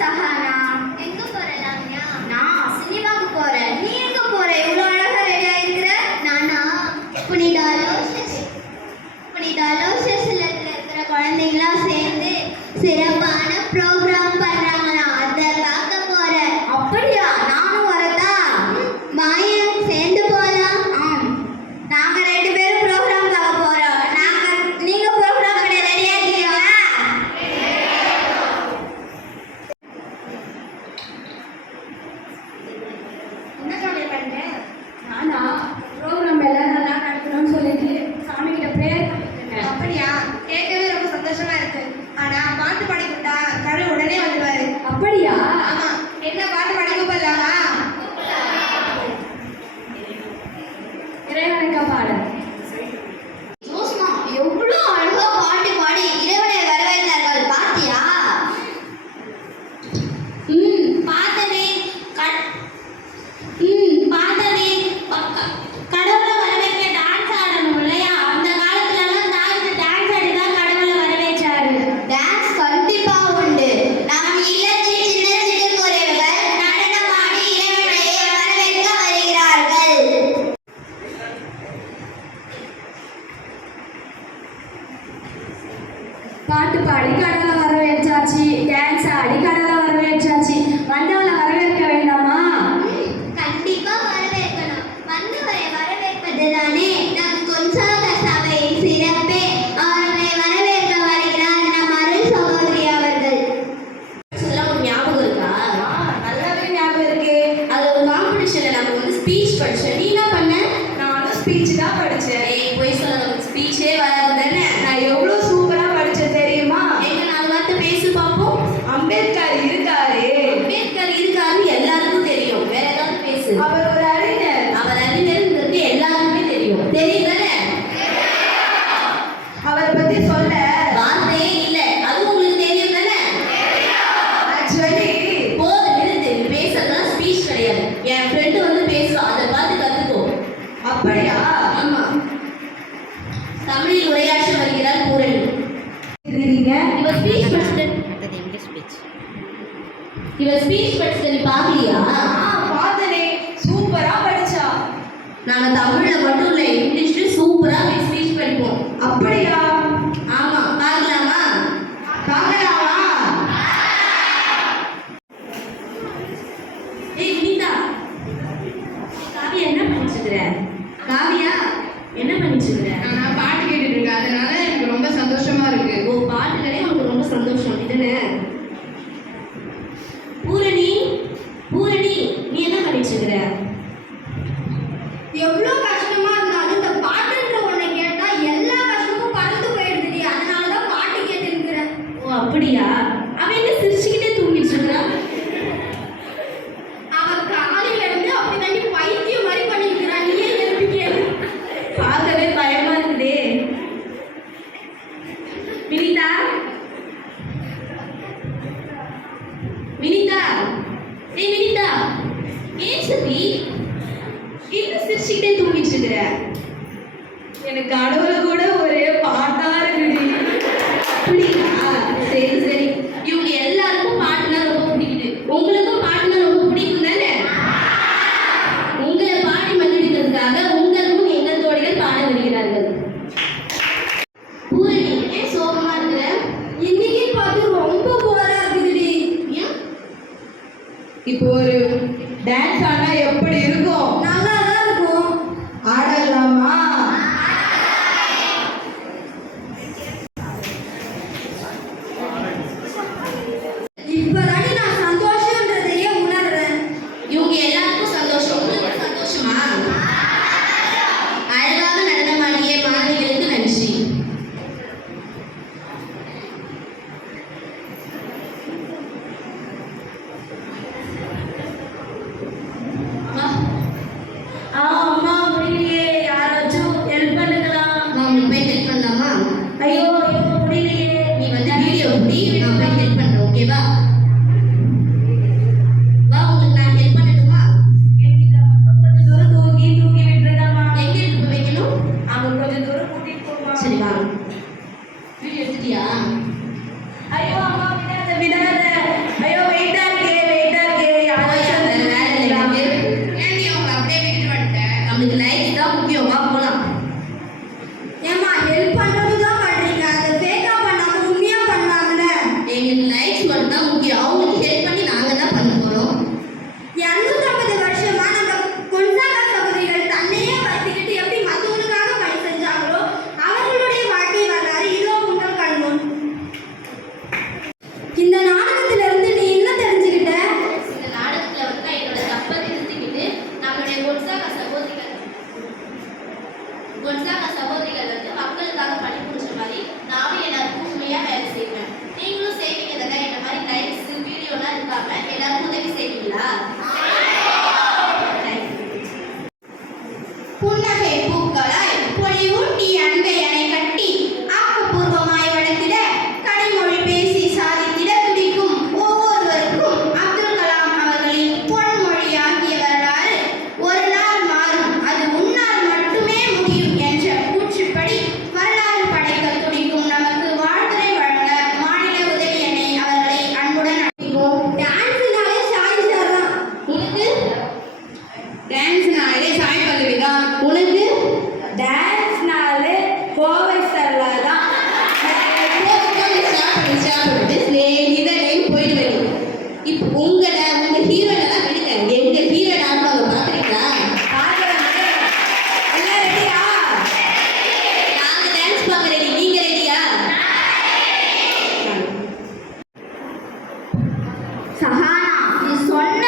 சஹானா. எங்க போற லாவண்யா? நான் சினிமாவுக்கு போறேன். நீ எங்க போற? இவ்வளவு அழகா ரெடி ஆயிருக்கிற. நானா புனித அலோசியஸ்ல இருக்கிற குழந்தைங்களாம் சேர்ந்து சிறப்பான ப்ரோக்ராம் பண்றாங்களா, அதை பார்க்க போறேன். அப்படியா? நானும் வரதா? வாயன் சேர்ந்து போலாம். நாங்க 2 பேரும் ப்ரோக்ராம் பார்க்க போறோம். நீங்க ப்ரோக்ராம் பண்ண ரெடியா இருக்கீங்களா? என்ன காலையில் பண்ண? நானா ப்ரோக்ராம் எல்லாம் நல்லா நடக்கணும்னு சொல்லிட்டு சாமி கிட்ட ப்ரேயர் பண்ணிட்டு. அப்படியா? கேட்கவே ரொம்ப சந்தோஷமா இருக்கு. ஆனா பாட்டு பாடி கொடுத்தா கடவுள் உடனே வந்துடுவாரு. அப்படியா? ஆமா. என்ன பாட்டு பாடி கூப்பிடலாமா? இறைவனுக்கா பாடு. ஜோஸ்னா எவ்வளோ அழகா பாட்டு பாடி இறைவனை வரவேற்றார்கள். பாத்தியா? பார்த்தனே. பார்த்தனே. கடவுளை வரவேற்க டான்ஸ் ஆடணும் இல்லையா? அந்த காலத்துலலாம் டான்ஸ் ஆடி தான் கடவுளை வரவேற்றாரு. டான்ஸ் கண்டிப்பா உண்டு. நம் இல்லத்தில் சின்ன சிட்டுக்குருவிகள் நடனமாடி இறைவனை வரவேற்க வருகிறார்கள். பாட்டு பாடி கடவுளை வரவேற்றாச்சு, டான்ஸ் ஆடி கடவுளை வரவேற்றாச்சு. வந்தவளை வரவேற்க வேண்டாமா? கண்டிப்பா வரவேற்கணும். வந்தவரை வரவேற்பது தானே நம் கொன்சாக சபையின் சிறப்பே. அவர்களை வரவேற்க வருகிறார் நம் அருள் சகோதரி அவர்கள். சொல்ல ஒரு ஞாபகம் இருக்கா? நல்லாவே ஞாபகம் இருக்கு. அது ஒரு காம்படிஷன்ல நம்ம வந்து ஸ்பீச் படிச்சோம். நீ என்ன பண்ண? நானும் ஸ்பீச் தான் படிச்சேன். போய் சொல்ல, ஸ்பீச்சே வராது தானே. நான் எவ்வளோ சூப்பரா படிச்சேன் தெரியுமா? எங்க 4 வார்த்தை பேசி பார்ப்போம். அம்பேத்கர் இருக்காரு எல்லாருக்கும் தெரியும். வேற ஏதாவது பேசு. அவர் ஒரு அறிஞர். அவர் அறிஞர்ங்கிறது எல்லாருக்குமே தெரியும். தெரியும் தானே? அவரை பத்தி சொல்ல வார்த்தையே இல்ல. அது உங்களுக்கு தெரியும் தானே? ஆக்சுவலி போதும் நிறுத்து. பேசுறதுலாம் ஸ்பீச் கிடையாது. என் ஃப்ரெண்டு வந்து பேசுவா, அதை பார்த்து கத்துக்கோ. அப்படியா? ஆமா. தமிழில் உரையாற்ற வருகிறார் பூரணி. இவர் ஸ்பீச் படிச்சுட்டு நீ பார்க்கலையா? பார்த்தனே. சூப்பரா படிச்சா. நாங்க தமிழ்ல மட்டும் இல்ல, இங்கிலீஷ்ல சூப்பரா ஸ்பீச் படிப்போம். அப்படியா? ஆமா. பார்க்கலாமா? ஏய் வினிதா, காவியா என்ன பண்ணிட்டு இருக்கிற? காவியா என்ன பண்ணிட்டு இருக்கிற? நான் பாட்டு கேட்டுட்டு இருக்கேன். அதனால எனக்கு ரொம்ப சந்தோஷமா இருக்கு. ஓ, பாட்டுகளே உனக்கு ரொம்ப சந்தோஷம் இதுன்னு. பூரணி நீ என்ன பண்ணிட்டு இருக்கிற? எவ்வளோ கஷ்டமா இருந்தாலும் இந்த பாட்டுன்ற ஒன்றை கேட்டா எல்லா கஷ்டமும் பறந்து போயிடுது. அதனால தான் பாட்டு கேட்டு இருக்கிறேன். ஓ அப்படியா? அவன் என்ன சிரிச்சுக்கிட்டே தூங்கிட்டு இருக்கிறான்? அவன் காலையில இருந்து அப்படி தண்ணி பைத்தியம் மாதிரி பண்ணிருக்கிறான். நீ ஏன் எழுப்பி கேளு? பார்க்கவே பயமா இருக்குதே. வினிதா ஏய் வினிதா, ஏன் சரி என்ன சிரிச்சுக்கிட்டே தூங்கிட்டு இருக்கிற? எனக்கு கடவுளை கூட ஒரே பாட்டா இருக்குடி. அப்படியா? சரி சரி. இவங்க எல்லாருக்கும் பாட்டுனா ரொம்ப பிடிக்குது. உங்களுக்கும் பாட்டுனா ரொம்ப பிடிக்கும் தானே? உங்களை பாடி மகிழ்கிறதுக்காக உங்களுக்கும் எங்கள் தோழிகள் பாட வருகிறார்கள். பூரணி ஏன் சோகமா இருக்கிற? இன்னைக்கு பார்த்து ரொம்ப போரா இருக்குதுடி. இப்போ ஒரு டான்ஸ் ஆனா எப்படி இருக்கும்? நல்லா தான் இருக்கும். ஆடலாமா? இப்பதானே நான் சந்தோஷம்ன்றதையே உணர்றேன். இவங்க எல்லாருக்கும் சந்தோஷம். உங்களுக்கு சந்தோஷமா? அழகாக நடனமாடிய மாணவிகளுக்கு நன்றி. தான் முக்கியம். அவங்களுக்கு ஹெல்ப் பண்ணி நாங்க தான் பண்ண போறோம். 250 வருஷமா நம்ம கொன்சாகா சகோதரிகள் தன்னையே வருத்திக்கிட்டு எப்படி மற்றவங்களுக்காக பணி செஞ்சாங்களோ அவர்களுடைய வாழ்க்கை வரலாறு இதோ உங்கள் கண்முன். இந்த நாடகத்திலிருந்து நீ என்ன தெரிஞ்சுக்கிட்ட? இந்த நாடகத்துல வந்து நான் என்னோட தப்பை திருத்திக்கிட்டு நம்மளுடைய கொன்சாகா சகோதரிகள் வந்து மக்களுக்காக பணிபுரிஞ்ச மாதிரி நானும் எல்லாருக்கும் உண்மையா வேலை செய்வேன். நீங்களும் செய்வீங்க தானே? இந்த மாதிரி லைக்ஸ் வீடியோலாம் இருக்காம எல்லாருக்கும் உதவி செய்வீங்களா? புன்னகை பூக்களாய் பொலிவூட்டி அன்பை அணை கட்டி ஆக்கப்பூர்வமாய் வளர்த்திட கனிமொழி பேசி சாதித்திட துடிக்கும் ஒவ்வொருவருக்கும் அப்துல் கலாம் அவர்களின் பொன்மொழியாகிய வரலாறு ஒரு நாள் மாறும், அது உன்னால் மட்டுமே முடியும் என்ற கூற்றுப்படி வரலாறு படைக்க துடிக்கும் நமக்கு வாழ்த்துரை வழங்க மாநில உதவி அணை அவர்களை அன்புடன் அழைக்கிறோம். டான்ஸ்னாலே ஷாய் சார் தான். உனக்கு டான்ஸ்னாலே சாய் பல்லவி தான். உனக்கு டான்ஸ்னாலே கோவை சரளா தான். இப்போ உங்க ஹீரோயினெல்லாம் விடுங்க, எங்க ஹீரோ டான்ஸ் அவங்க பார்த்துருக்கா? எல்லாம் ரெடியா? நாங்க டான்ஸ் பார்க்க ரெடி, நீங்க ரெடியா? சஹானா, நீ சொன்ன